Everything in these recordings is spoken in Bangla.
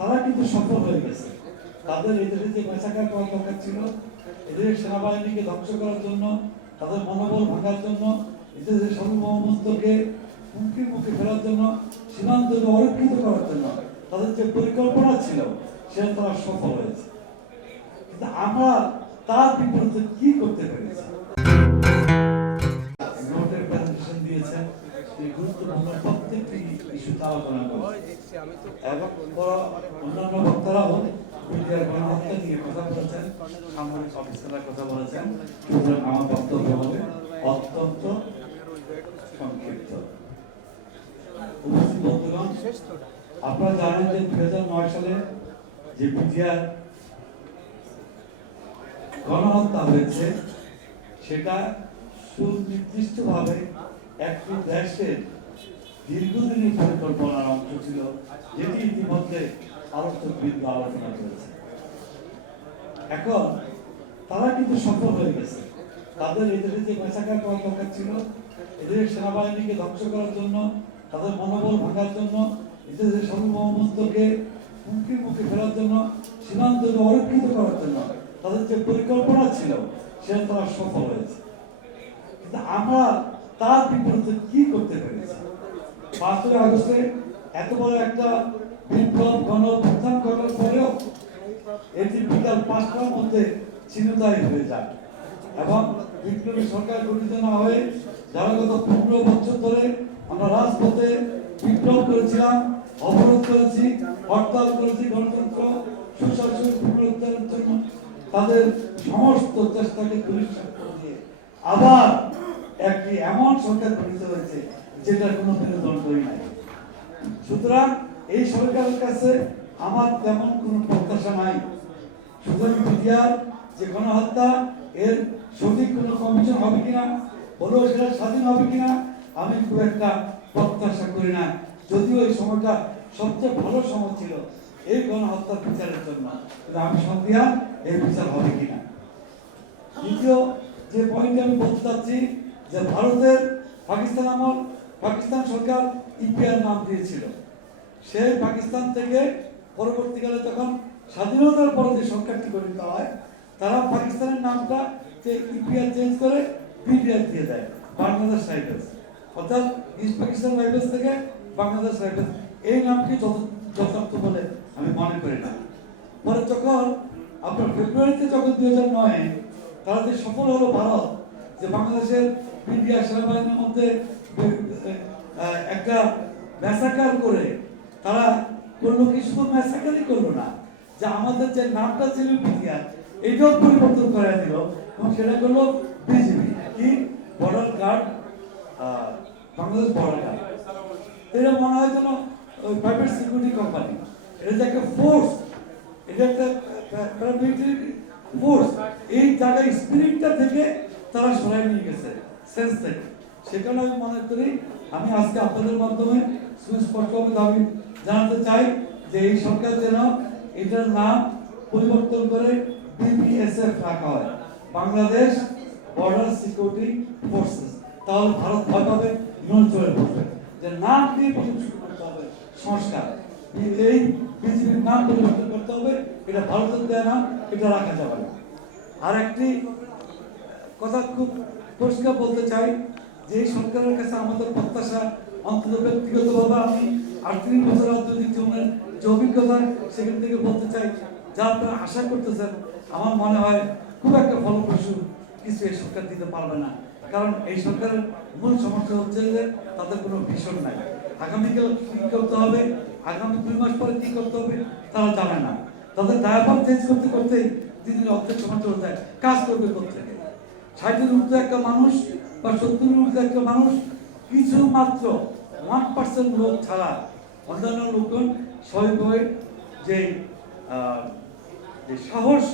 তারা কিন্তু সফল হয়ে গেছে। তাদের এদেশে যে মেসাকার করা দরকার ছিল, এদের সেনাবাহিনীকে ধ্বংস করার জন্য, তাদের মনোবল ভাঙার জন্য, এদের সার্বভৌমত্বকে হুমকির মুখে ফেলার জন্য, সীমান্তকে অরক্ষিত করার জন্য তাদের যে পরিকল্পনা ছিল সেটা তারা সফল হয়েছে। কিন্তু আমরা তার বিপরীতে কি করতে পেরেছি? নোটের প্রেজেন্টেশন দিয়েছেন, গুরুত্বপূর্ণ প্রত্যেকটি ইস্যুতে আলোচনা করেছে এবং অন্যান্য বক্তারাও মিডিয়ার গণহত্যা নিয়ে কথা বলেছেন, সামরিক অফিসাররা কথা বলেছেন। সুতরাং আমার বক্তব্য হবে অত্যন্ত সংক্ষিপ্ত। উপস্থিত বন্ধুগণ, আপনারা জানেন যে 2009 সালে যে পিটিআর গণহত্যা হয়েছে সেটা সুনির্দিষ্টভাবে একটি দেশের দীর্ঘদিনের পরিকল্পনার অংশ ছিল, যেটি ইতিমধ্যে আলোচকবৃন্দ আলোচনা করেছে। এখন তারা কিন্তু সফল হয়ে গেছে। তাদের এদেশে যে মেসাকার করা দরকার ছিল, এদের সেনাবাহিনীকে ধ্বংস করার জন্য, তাদের মনোবল ভাঙার জন্য, এদের সার্বভৌমত্বকে হুমকির মুখে ফেলার জন্য, সীমান্তকে অরক্ষিত করার জন্য তাদের যে পরিকল্পনা ছিল সেটা তারা সফল হয়েছে। কিন্তু আমরা তার বিপরীতে কি করতে পেরেছি? 5 আগস্টে এত বড় একটা বিপ্লব গণঅভ্যুত্থান ঘটার পরেও এটি বিকাল 5টার মধ্যে ছিনতাই হয়ে যায় এবং বিপ্লবী সরকার গঠিত না হয়ে যারা গত 15 বছর ধরে আমরা রাজপথে বিপ্লব করেছিলাম, অবরোধ করেছি, হরতাল করেছি, গণতন্ত্র সুশাসন পুনরুদ্ধারের জন্য তাদের সমস্ত চেষ্টাকে দুলিশাত করে দিয়ে আবার একটি এমন সরকার গঠিত হয়েছে যেটার কোনো মেরুদণ্ডই নাই। সুতরাং এই সরকারের কাছে আমার তেমন কোনো প্রত্যাশা নাই। সুতরাং পিটিআর যে গণহত্যা এর সঠিক কোনো কমিশন হবে কিনা, বলেও সেটা স্বাধীন হবে কিনা আমি খুব একটা প্রত্যাশা করি না, যদিও এই সময়টা সবচেয়ে ভালো সময় ছিল এই গণহত্যার বিচারের জন্য। কিন্তু আমি সন্দেহান এই বিচার হবে কিনা। দ্বিতীয় যে পয়েন্ট আমি বলতে চাচ্ছি যে ভারতের পাকিস্তান সরকার ইপিআর নাম দিয়েছিল। সেই পাকিস্তান থেকে পরবর্তীকালে যখন স্বাধীনতার পরে যে সরকারটি গঠিত হয় তারা পাকিস্তানের নামটা যে ইপিআর চেঞ্জ করে পিটিআর দিয়ে দেয়, বাংলাদেশ রাইফেলস, অর্থাৎ ইস্ট পাকিস্তান রাইফেলস থেকে বাংলাদেশ রাইফেলস। এই নামটি যথার্থ বলে আমি মনে করি না। পরে যখন আপনার ফেব্রুয়ারিতে যখন 2009 তারা যে সফল হলো ভারত, যে বাংলাদেশের পিটিআর সেনাবাহিনীর মধ্যে একটা ম্যাসাকার করে তারা করলো কি, শুধু ম্যাসাকারই করলো না, যে আমাদের যে নামটা ছিল পিটিআর এইটাও পরিবর্তন করে দিল এবং সেটা করলো বিজিবি, কি border guard, Bangladesh border guard. এটা মনে হয় যেন প্রাইভেট সিকিউরিটি কোম্পানি, এটা যে একটা ফোর্স, এটা একটা প্যারামিলিটারি ফোর্স। এই জায়গায় স্পিরিটটা থেকে তারা সরাই নিয়ে গেছে সেন্স থেকে। সেখানে আমি মনে করি, আমি আজকে আপনাদের মাধ্যমে সুস্পষ্টভাবে দাবি জানাতে চাই যে এই সরকার যেন এটার নাম পরিবর্তন করে বিপিএসএফ রাখা হয়, বাংলাদেশ বর্ডার সিকিউরিটি ফোর্সেস। তাহলে ভারত ভয় পাবে, চলে পড়বে যে নাম দিয়ে শুরু করতে হবে সংস্কার। এই বিজেপির নাম পরিবর্তন করতে হবে, এটা ভারতের দেয়া নাম, এটা রাখা যাবে না। আর একটি কথা খুব পরিষ্কার বলতে চাই যে এই সরকারের কাছে আমাদের প্রত্যাশা, অন্তত ব্যক্তিগতভাবে আমি 38 বছর রাজনৈতিক জীবনের যে অভিজ্ঞতা সেখান থেকে বলতে চাই, যা আপনারা আশা করতেছেন আমার মনে হয় খুব একটা ফলপ্রসূ কিছু এই সরকার দিতে পারবে না। কারণ এই সরকারের মূল সমস্যা হচ্ছে যে তাদের কোনো ভিশন নাই। আগামীকাল কি করতে হবে, আগামী 2 মাস পরে কি করতে হবে তারা জানে না। তাদের দায়ভার চেঞ্জ করতে করতেই দিনের অর্ধেক সময় চলে যায়। কাজ করবে কোথেকে? 60-এর ঊর্ধ্বে একটা মানুষ বা 70-এর ঊর্ধ্বে একটা মানুষ কিছু মাত্র 1% লোক ছাড়া অন্যান্য লোকজন স্বয়ংভাবে যে সাহস,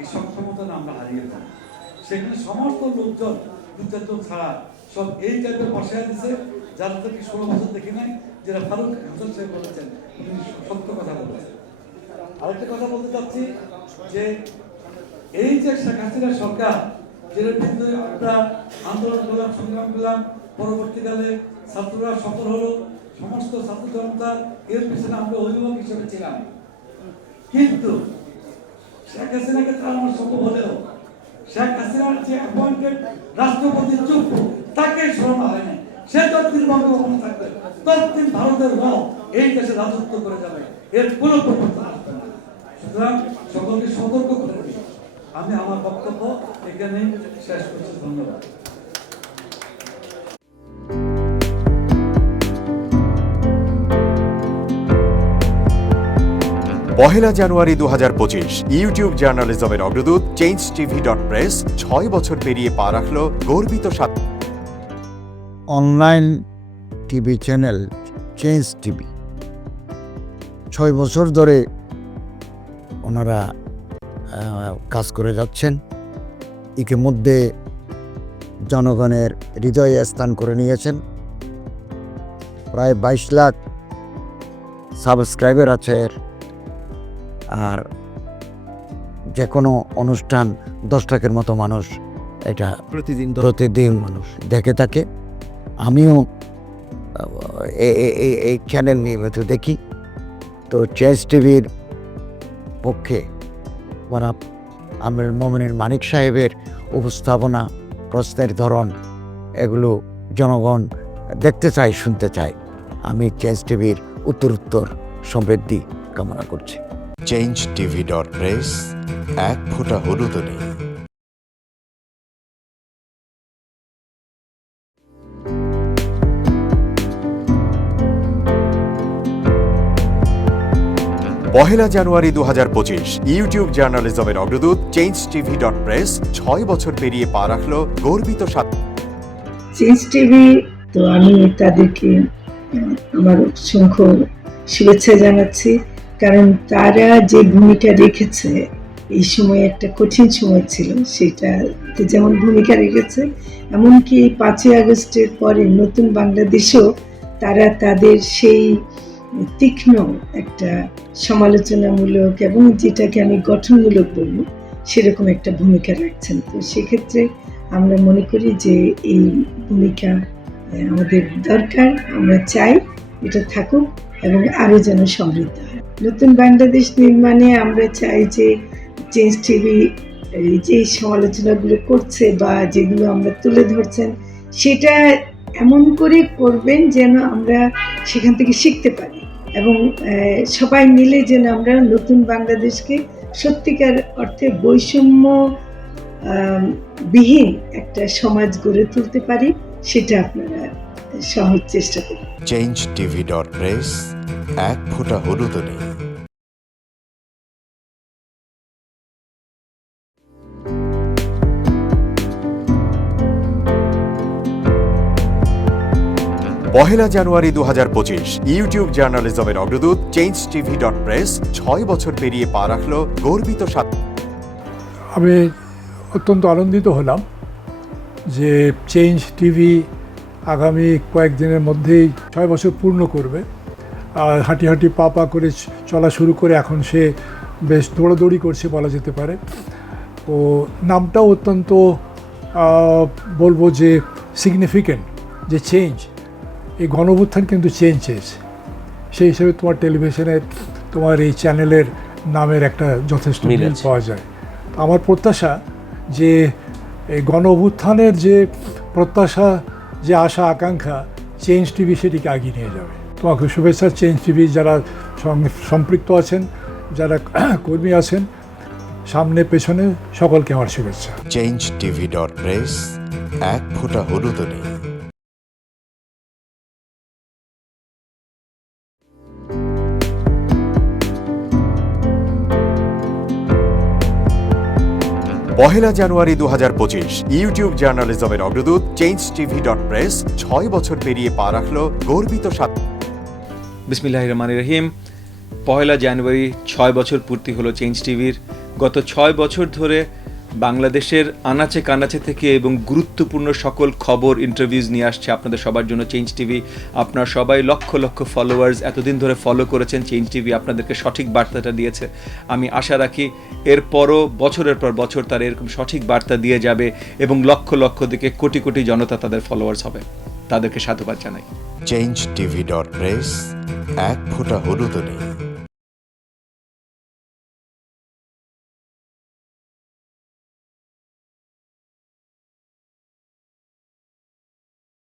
এই সক্ষমতা আমরা হারিয়ে ফেলি। সেখানে সমস্ত লোকজন 2-4 জন ছাড়া সব এই টাইপের বসায় দিছে, যারা থেকে 16 বছর দেখি নাই, যেটা ফারুক হাসান সাহেব বলেছেন, উনি সত্য কথা বলেছেন। আরেকটা কথা বলতে চাচ্ছি যে এই যে শেখ হাসিনা সরকার, যেটার বিরুদ্ধে আমরা আন্দোলন করলাম, সংগ্রাম করলাম, পরবর্তীকালে ছাত্ররা সফল হলো, সমস্ত ছাত্র জনতা এর পিছনে আমরা অভিভাবক হিসেবে ছিলাম। কিন্তু শেখ হাসিনাকে তাড়ানো সম্ভব হলেও শেখ হাসিনার যে অ্যাপয়েন্টেড রাষ্ট্রপতি চুপ তাকে সরানো হয়নি। সে যতদিন বঙ্গভবনে থাকবে ততদিন ভারতের র এই দেশে রাজত্ব করে যাবে, এর কোনো পরিবর্তন আসবে না। সুতরাং সকলকে সতর্ক করে দিই। আমি আমার বক্তব্য এখানে শেষ করছি। ধন্যবাদ। পহেলা জানুয়ারি 2025 ইউটিউব জার্নালিজমের অগ্রদূত changetv.press 6 বছর পেরিয়ে পা রাখল গর্বিত online TV channel change TV 6 বছর ধরে ওনারা কাজ করে যাচ্ছেন। ইতিমধ্যে জনগণের হৃদয়ে স্থান করে নিয়েছেন। প্রায় 22 লাখ সাবস্ক্রাইবার আছে। আর যে কোনো অনুষ্ঠান 10 লাখের মতো মানুষ এটা প্রতিদিন মানুষ দেখে থাকে। আমিও এই চ্যানেল নিয়মিত দেখি। তো চেঞ্জ টিভির পক্ষে আমির মোমিনুল মানিক সাহেবের উপস্থাপনা, প্রশ্নের ধরন এগুলো জনগণ দেখতে চায়, শুনতে চায়। আমি চেঞ্জ টিভির উত্তরোত্তর সমৃদ্ধি কামনা করছি। changetv.press এক ফোঁটা হলুদও নেই। পহেলা জানুয়ারি 2025 ইউটিউব জার্নালিজমের অগ্রদূত changetv.press 6 বছর পেরিয়ে পা রাখল গর্বিত চেঞ্জ টিভি। তো আমি তাদেরকে আমার অসংখ্য শুভেচ্ছা জানাচ্ছি, কারণ তারা যে ভূমিকা রেখেছে এই সময়, একটা কঠিন সময় ছিল, সেটাতে যেমন ভূমিকা রেখেছে, এমনকি 5ই আগস্টের পরে নতুন বাংলাদেশেও তারা তাদের সেই তীক্ষ্ণ একটা সমালোচনামূলক এবং যেটাকে আমি গঠনমূলক বলব সেরকম একটা ভূমিকা রাখছেন। তো সেক্ষেত্রে আমরা মনে করি যে এই ভূমিকা আমাদের দরকার, আমরা চাই এটা থাকুক এবং আরও যেন সমৃদ্ধ হয়। নতুন বাংলাদেশ নির্মাণে আমরা চাই যে চেঞ্জ টিভি যে সমালোচনাগুলো করছে বা যেগুলো আমরা তুলে ধরছেন সেটা এমন করে করবেন যেন আমরা সেখান থেকে শিখতে পারি এবং সবাই মিলে যেন আমরা নতুন বাংলাদেশকে সত্যিকার অর্থে বৈষম্য বিহীন একটা সমাজ গড়ে তুলতে পারি, সেটা আপনারা সহজ চেষ্টা করুন। changetv.press এক ফোঁটা হলুদও নেই। পহেলা জানুয়ারি 2025 ইউটিউব জার্নালিজমের অগ্রদূত changetv.press 6 বছর পেরিয়ে পা রাখল গর্বিত আমি অত্যন্ত আনন্দিত হলাম যে চেঞ্জ টিভি আগামী কয়েকদিনের মধ্যেই 6 বছর পূর্ণ করবে। আর হাঁটি হাঁটি পা পা করে চলা শুরু করে এখন সে বেশ দৌড়াদৌড়ি করছে বলা যেতে পারে। ও নামটাও অত্যন্ত বলবো যে সিগনিফিক্যান্ট, যে চেঞ্জ, এই গণঅভ্যুত্থান কিন্তু চেঞ্জেস। সেই হিসেবে তোমার টেলিভিশনের, তোমার এই চ্যানেলের নামের একটা যথেষ্ট মিল পাওয়া যায়। আমার প্রত্যাশা যে এই গণঅভ্যুত্থানের যে প্রত্যাশা, যে আশা আকাঙ্ক্ষা, চেঞ্জ টিভি সেটিকে এগিয়ে নিয়ে যাবে। তোমাকে শুভেচ্ছা। চেঞ্জ টিভি যারা সম্পৃক্ত আছেন, যারা কর্মী আছেন, সামনে পেছনে সকলকে আমার শুভেচ্ছা। changetv.press এক ফোঁটা হলুদও নেই। পহেলা জানুয়ারি 2025 ইউটিউব জার্নালিজমের অগ্রদূত changetv.press 6 বছর পেরিয়ে পা রাখল গর্বিত বিসমিল্লাহির রহমানির রহিম। পহেলা জানুয়ারি 6 বছর পূর্তি হলো চেঞ্জ টিভির। গত 6 বছর ধরে বাংলাদেশের আনাচে কানাচে থেকে এবং গুরুত্বপূর্ণ সকল খবর, ইন্টারভিউজ নিয়ে আসছে আপনাদের সবার জন্য চেঞ্জ টিভি। আপনারা সবাই লক্ষ লক্ষ ফলোয়ার্স এতদিন ধরে ফলো করেছেন। চেঞ্জ টিভি আপনাদেরকে সঠিক বার্তাটা দিয়েছে। আমি আশা রাখি এরপরও বছরের পর বছর তারা এরকম সঠিক বার্তা দিয়ে যাবে এবং লক্ষ লক্ষ দিকে কোটি কোটি জনতা তাদের ফলোয়ার্স হবে। তাদেরকে সাধুবাদ জানাই। changetv.press এক ফোঁটা হলুদও নেই।